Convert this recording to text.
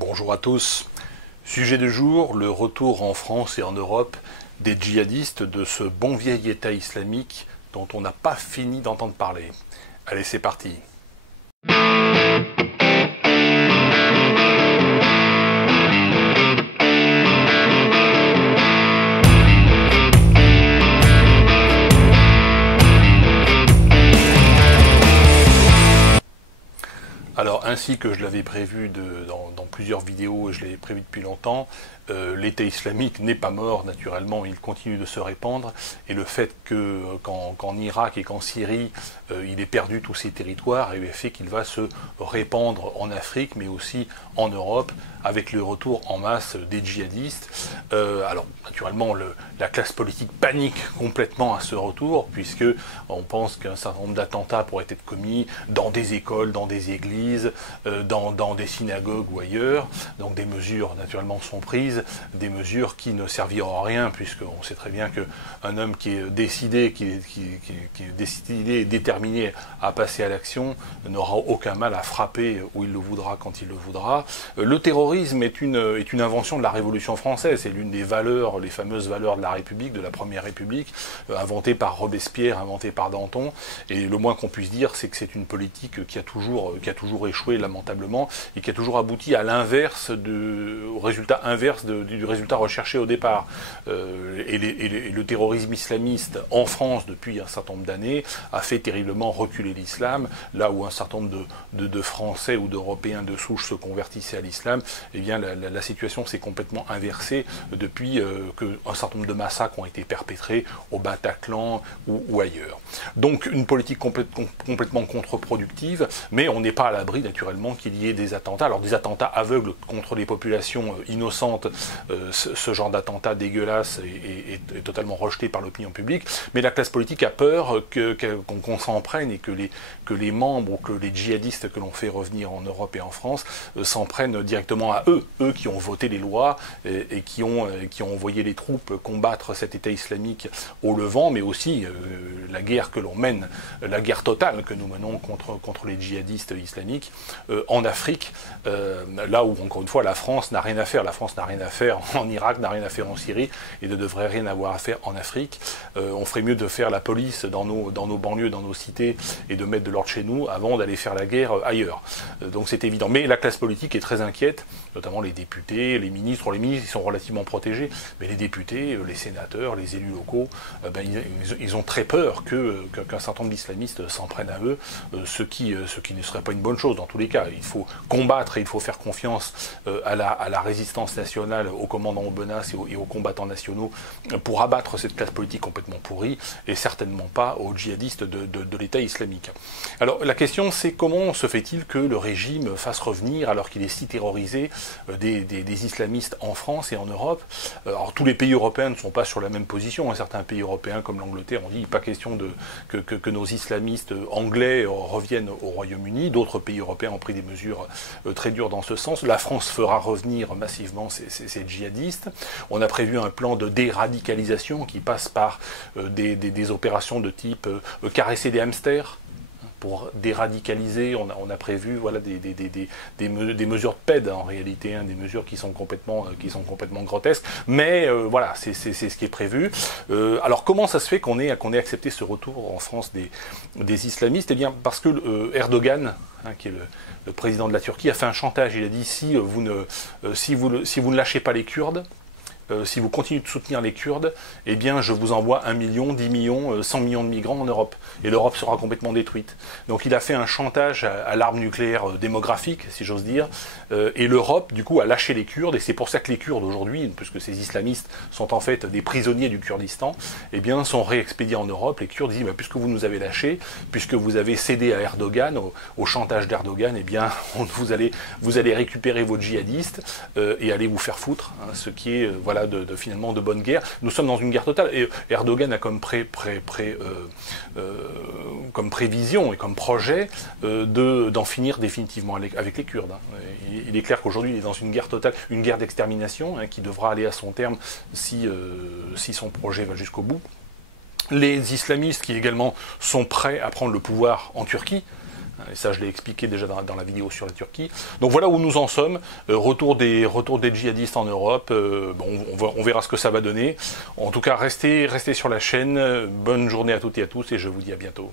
Bonjour à tous. Sujet du jour, le retour en France et en Europe des djihadistes de ce bon vieil État islamique dont on n'a pas fini d'entendre parler. Allez, c'est parti. Alors, ainsi que je l'avais prévu dans plusieurs vidéos, et je l'avais prévu depuis longtemps, l'État islamique n'est pas mort, naturellement, il continue de se répandre, et le fait qu'en Irak et qu'en Syrie, il ait perdu tous ses territoires, et le fait qu'il va se répandre en Afrique, mais aussi en Europe, avec le retour en masse des djihadistes. Alors, naturellement, la classe politique panique complètement à ce retour, puisque on pense qu'un certain nombre d'attentats pourraient être commis dans des écoles, dans des églises, dans des synagogues ou ailleurs. Donc des mesures, naturellement, sont prises, des mesures qui ne serviront à rien, puisqu'on sait très bien qu'un homme qui est décidé, qui est décidé et déterminé à passer à l'action, n'aura aucun mal à frapper où il le voudra, quand il le voudra. Le terrorisme est une invention de la Révolution française, c'est l'une des valeurs, les fameuses valeurs de la République, de la Première République, inventée par Robespierre, inventée par Danton, et le moins qu'on puisse dire, c'est que c'est une politique qui a toujours échoué lamentablement, et qui a toujours abouti à l'inverse, au résultat inverse du résultat recherché au départ. Et le terrorisme islamiste en France depuis un certain nombre d'années a fait terriblement reculer l'islam, là où un certain nombre de Français ou d'Européens de souche se convertissaient à l'islam. Eh bien la situation s'est complètement inversée depuis qu'un certain nombre de massacres ont été perpétrés au Bataclan ou ailleurs. Donc une politique complètement contre-productive, mais on n'est pas à l'abri naturellement qu'il y ait des attentats. Alors des attentats aveugles contre les populations innocentes, ce genre d'attentat dégueulasse est totalement rejeté par l'opinion publique, mais la classe politique a peur qu'on s'en prenne et que les membres ou que les djihadistes que l'on fait revenir en Europe et en France s'en prennent directement à eux qui ont voté les lois et qui ont envoyé les troupes combattre cet État islamique au Levant, mais aussi la guerre que l'on mène, la guerre totale que nous menons contre les djihadistes islamiques en Afrique, là où encore une fois la France n'a rien à faire. La France n'a rien à faire en Irak, n'a rien à faire en Syrie et ne devrait rien avoir à faire en Afrique. On ferait mieux de faire la police dans nos banlieues, dans nos cités et de mettre de l'ordre chez nous avant d'aller faire la guerre ailleurs. Donc c'est évident. Mais la classe politique est très inquiète, notamment les députés, les ministres. Les ministres ils sont relativement protégés, mais les députés, les sénateurs, les élus locaux, ils ont très peur qu'un certain nombre d'islamistes s'en prennent à eux, ce qui ne serait pas une bonne chose dans tous les cas. Il faut combattre et il faut faire confiance à la résistance nationale, aux commandants Aubenas et aux combattants nationaux pour abattre cette classe politique complètement pourrie et certainement pas aux djihadistes de l'État islamique. Alors la question c'est comment se fait-il que le régime fasse revenir, alors qu'il est si terrorisé, des islamistes en France et en Europe. Alors tous les pays européens ne sont pas sur la même position. Certains pays européens comme l'Angleterre ont dit pas question que nos islamistes anglais reviennent au Royaume-Uni. D'autres pays européens ont pris des mesures très dures dans ce sens. La France fera revenir massivement ces djihadistes. On a prévu un plan de déradicalisation qui passe par des opérations de type caresser des hamsters. Pour déradicaliser, on a prévu voilà, des mesures de PED en réalité, des mesures qui sont complètement grotesques, mais voilà, c'est ce qui est prévu. Alors comment ça se fait qu'on ait accepté ce retour en France des islamistes? Eh bien parce que Erdogan, qui est le président de la Turquie, a fait un chantage. Il a dit si vous ne lâchez pas les Kurdes, si vous continuez de soutenir les Kurdes, eh bien je vous envoie 1 million, 10 millions, 100 millions de migrants en Europe. Et l'Europe sera complètement détruite. Donc il a fait un chantage à l'arme nucléaire démographique, si j'ose dire, et l'Europe, du coup, a lâché les Kurdes, et c'est pour ça que les Kurdes, aujourd'hui, puisque ces islamistes sont en fait des prisonniers du Kurdistan, eh bien sont réexpédiés en Europe. Les Kurdes disent, puisque vous nous avez lâchés, puisque vous avez cédé à Erdogan, au chantage d'Erdogan, eh bien vous allez récupérer vos djihadistes et aller vous faire foutre, ce qui est, voilà, finalement de bonne guerre. Nous sommes dans une guerre totale et Erdogan a comme prévision et comme projet d'en finir définitivement avec les Kurdes. Il est clair qu'aujourd'hui il est dans une guerre totale, une guerre d'extermination qui devra aller à son terme si son projet va jusqu'au bout. Les islamistes qui également sont prêts à prendre le pouvoir en Turquie, Et ça, je l'ai expliqué déjà dans la vidéo sur la Turquie. Donc voilà où nous en sommes. Retour des djihadistes en Europe. Bon, on verra ce que ça va donner. En tout cas, restez sur la chaîne. Bonne journée à toutes et à tous et je vous dis à bientôt.